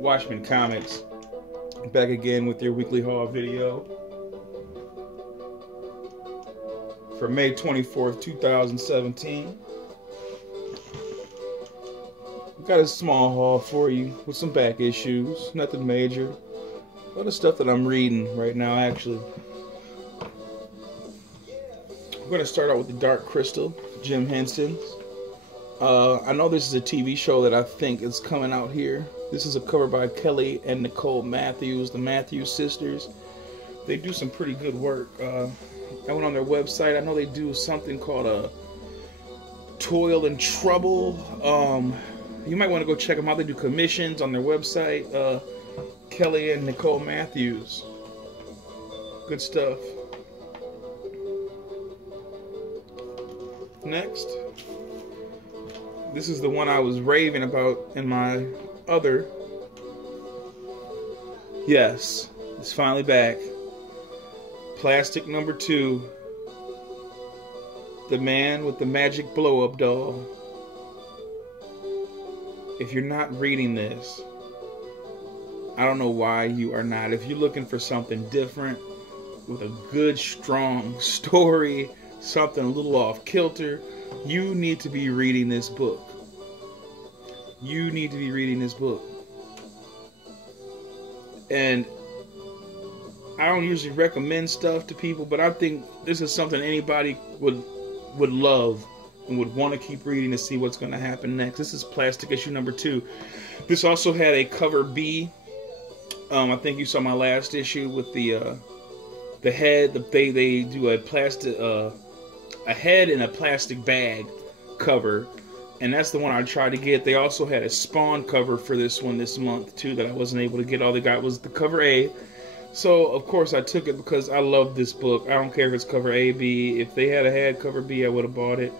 Watchmen Comics, back again with your weekly haul video for May 24th, 2017. Got a small haul for you with some back issues, nothing major. A lot of stuff that I'm reading right now, actually. I'm going to start out with The Dark Crystal, Jim Henson's. I know this is a TV show that I think is coming out here. This is a cover by Kelly and Nicole Matthews, the Matthews sisters. They do some pretty good work. I went on their website. I know they do something called a Toil and Trouble. You might want to go check them out. They do commissions on their website. Kelly and Nicole Matthews. Good stuff. Next. This is the one I was raving about in my other. Yes, it's finally back. Plastic number 2. The Man with the Magic Blow-Up Doll. If you're not reading this, I don't know why you are not. If you're looking for something different, with a good, strong story, something a little off kilter, you need to be reading this book. You need to be reading this book. And I don't usually recommend stuff to people, but I think this is something anybody would love and would want to keep reading to see what's going to happen next. This is Plastic issue number 2. This also had a cover B. I think you saw my last issue with the head. They do a plastic a head in a plastic bag cover, and that's the one I tried to get. They also had a Spawn cover for this one this month too that I wasn't able to get. All they got was the cover A. So of course I took it because I love this book. I don't care if it's cover A, B. If they had cover B, I would have bought it.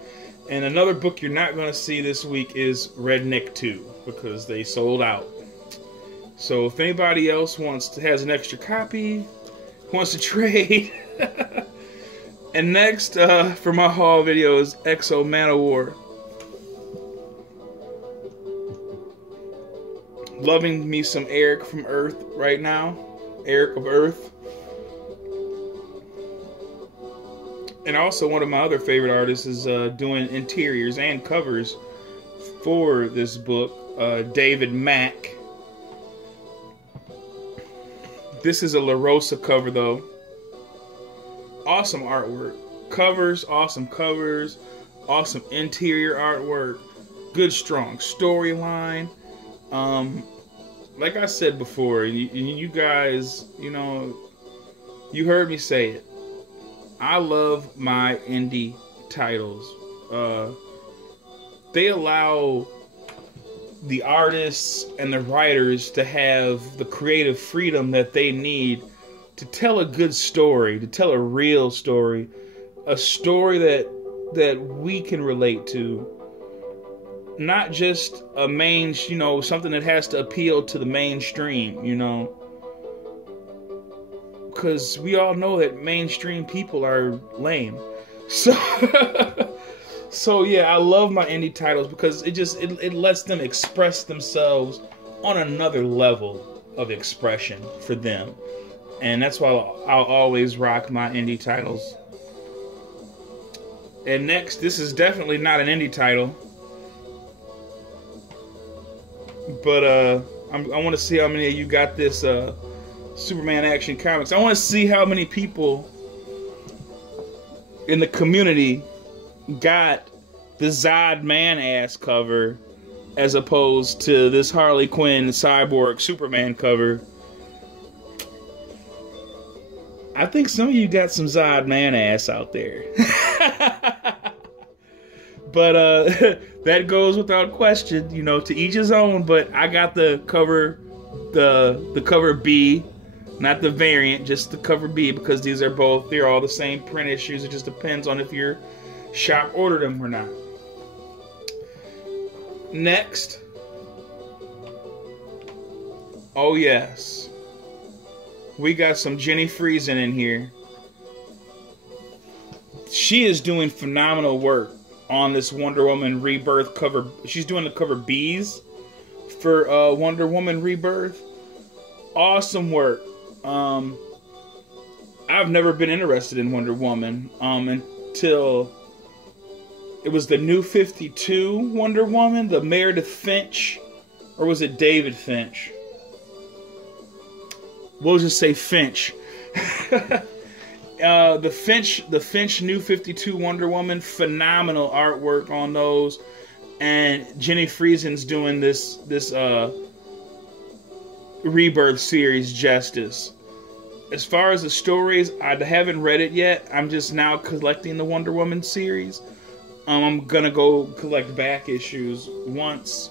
And another book you're not going to see this week is Redneck 2 because they sold out. So if anybody else has an extra copy, wants to trade. And next for my haul video is X-O Manowar. Loving me some Eric from Earth right now. Eric of Earth. And also one of my other favorite artists is doing interiors and covers for this book, David Mack. This is a La Rosa cover though. Awesome artwork. Covers, awesome interior artwork. Good strong storyline. Like I said before, you guys, you heard me say it. I love my indie titles. They allow the artists and the writers to have the creative freedom that they need to tell a good story, to tell a real story, a story that we can relate to. Not just a something that has to appeal to the mainstream, because we all know that mainstream people are lame. So yeah, I love my indie titles because it lets them express themselves on another level of expression for them. And that's why I'll always rock my indie titles. And next, this is definitely not an indie title. But I want to see how many of you got this Superman Action Comics. I want to see how many people in the community got the Zod Man-ass cover as opposed to this Harley Quinn Cyborg Superman cover. I think some of you got some Zod Man-ass out there. But that goes without question, to each his own. But I got the cover, the cover B, not the variant, just the cover B, because they're all the same print issues. It just depends on if your shop ordered them or not. Next, oh yes, we got some Jenny Friesen in here. She is doing phenomenal work on this Wonder Woman Rebirth cover. She's doing the cover B's for Wonder Woman Rebirth. Awesome work. I've never been interested in Wonder Woman until it was the New 52 Wonder Woman, the Meredith Finch, or was it David Finch? We'll just say Finch. The Finch New 52 Wonder Woman, phenomenal artwork on those, and Jenny Friesen's doing this Rebirth series justice. As far as the stories, I haven't read it yet. I'm just now collecting the Wonder Woman series. I'm gonna go collect back issues once,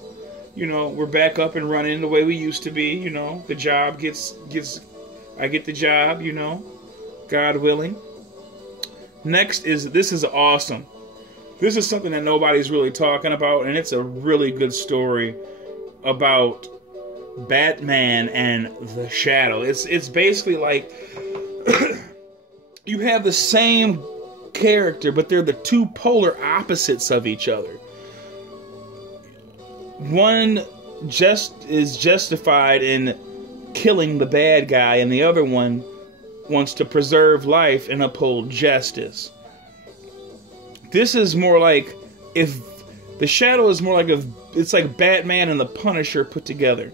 we're back up and running the way we used to be. The job I get the job, God willing. Next this is awesome. This is something that nobody's really talking about, and it's a really good story about Batman and the Shadow. It's basically like you have the same character, but they're the two polar opposites of each other. One is justified in killing the bad guy, and the other one wants to preserve life and uphold justice. This is more like if the Shadow is more like it's like Batman and the Punisher put together.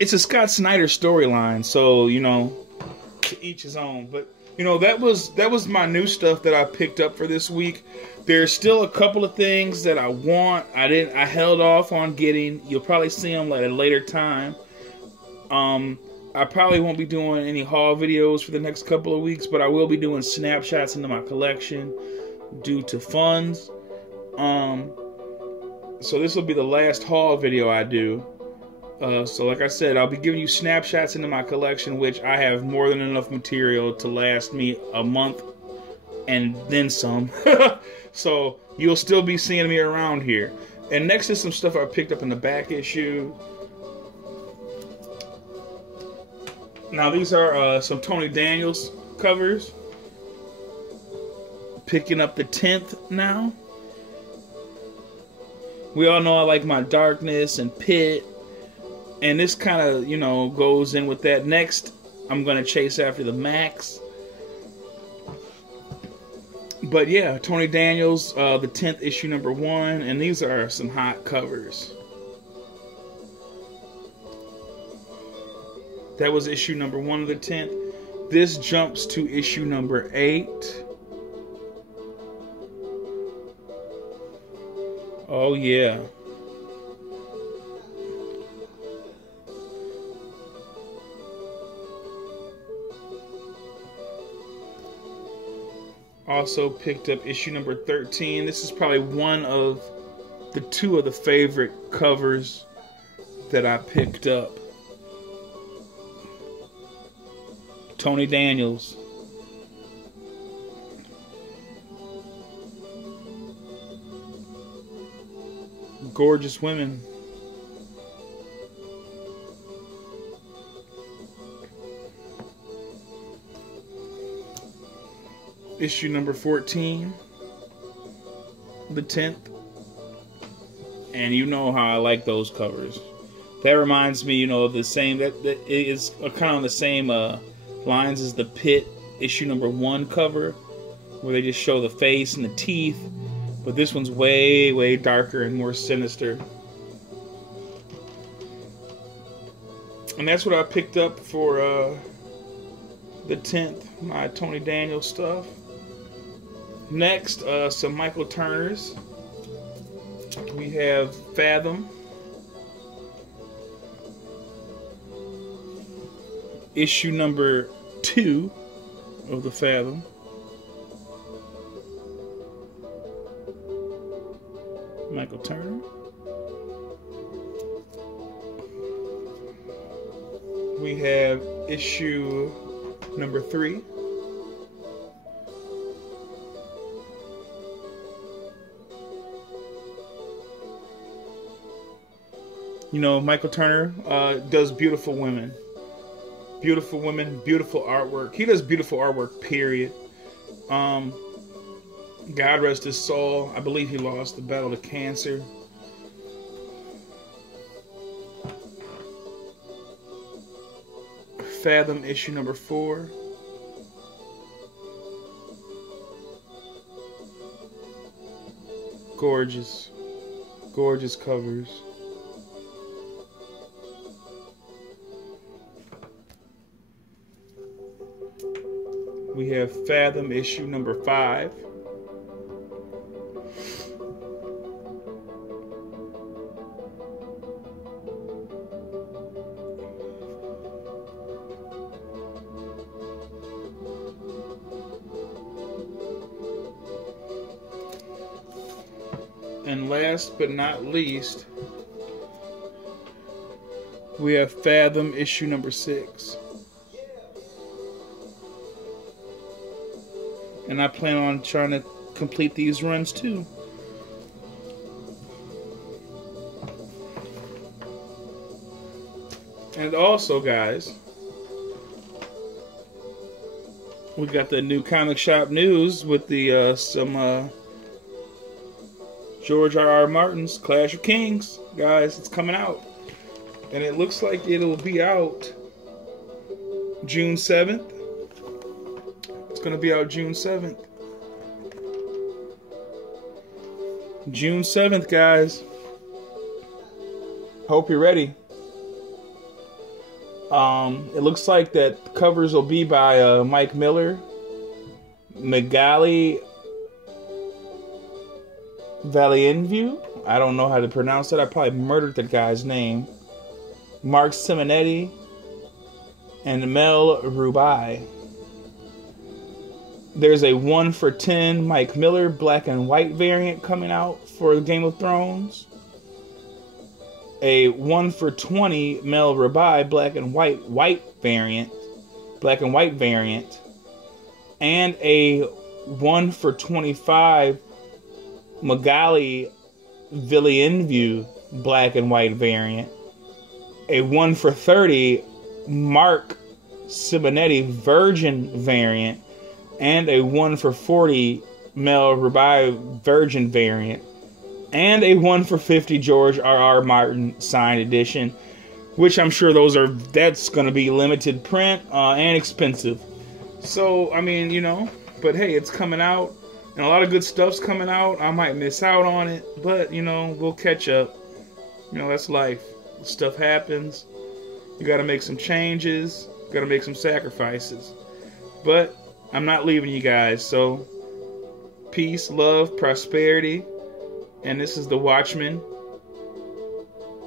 It's a Scott Snyder storyline, so to each his own. But that was my new stuff that I picked up for this week. There's still a couple of things that I want. I held off on getting. You'll probably see them at a later time. I probably won't be doing any haul videos for the next couple of weeks, but I will be doing snapshots into my collection due to funds. So this will be the last haul video I do. So like I said, I'll be giving you snapshots into my collection, which I have more than enough material to last me a month and then some. So you'll still be seeing me around here. And next is some stuff I picked up in the back issue. Now these are some Tony Daniels covers. Picking up the 10th now. We all know I like my Darkness and Pit. And this kind of, goes in with that. Next, I'm going to chase after the Max. But yeah, Tony Daniels, the 10th issue #1. And these are some hot covers. That was issue #1 of the 10th. This jumps to issue #8. Oh yeah. Also picked up issue #13. This is probably one of the two of the favorite covers that I picked up. Tony Daniels. Gorgeous women. Issue #14, the 10th. And you know how I like those covers. That reminds me, of the same, that is kind of on the same lines as the Pit issue #1 cover, where they just show the face and the teeth. But this one's way, way darker and more sinister. And that's what I picked up for the 10th, my Tony Daniels stuff. Next, some Michael Turners. We have Fathom. Issue #2 of the Fathom. Michael Turner. We have issue #3. Michael Turner does beautiful women. Beautiful women, beautiful artwork. He does beautiful artwork, period. God rest his soul. I believe he lost the battle to cancer. Fathom issue number 4. Gorgeous. Gorgeous covers. We have Fathom issue number 5. And last but not least, we have Fathom issue number 6. And I plan on trying to complete these runs too. And also, guys, we got the new comic shop news with the some George R.R. Martin's Clash of Kings. Guys, it's coming out. And it looks like it'll be out June 7th. It's going to be out June 7th. June 7th, guys. Hope you're ready. It looks like that covers will be by Mike Miller, Magali Valienview. I don't know how to pronounce it. I probably murdered the guy's name. Mark Simonetti and Mel Rubai. There's a 1-for-10 Mike Miller black and white variant coming out for Game of Thrones. A 1-for-20 Mel Rubai black and white variant. Black and white variant. And a 1-for-25 Magali Villeneuve black and white variant. A 1-for-30 Mark Simonetti Virgin variant. And a 1-for-40 Mel Rubai Virgin variant. And a 1-for-50 George R.R. Martin signed edition. Which I'm sure that's going to be limited print and expensive. So, I mean, you know, but hey, it's coming out. And a lot of good stuff's coming out. I might miss out on it, but, you know, we'll catch up. You know, that's life. Stuff happens. You got to make some changes. Got to make some sacrifices. But I'm not leaving you guys. So, peace, love, prosperity. And this is The Watchman.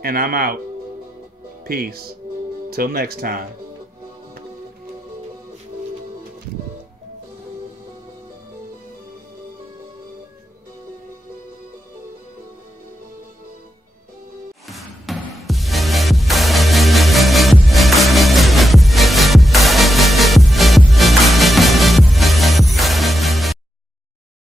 And I'm out. Peace. Till next time.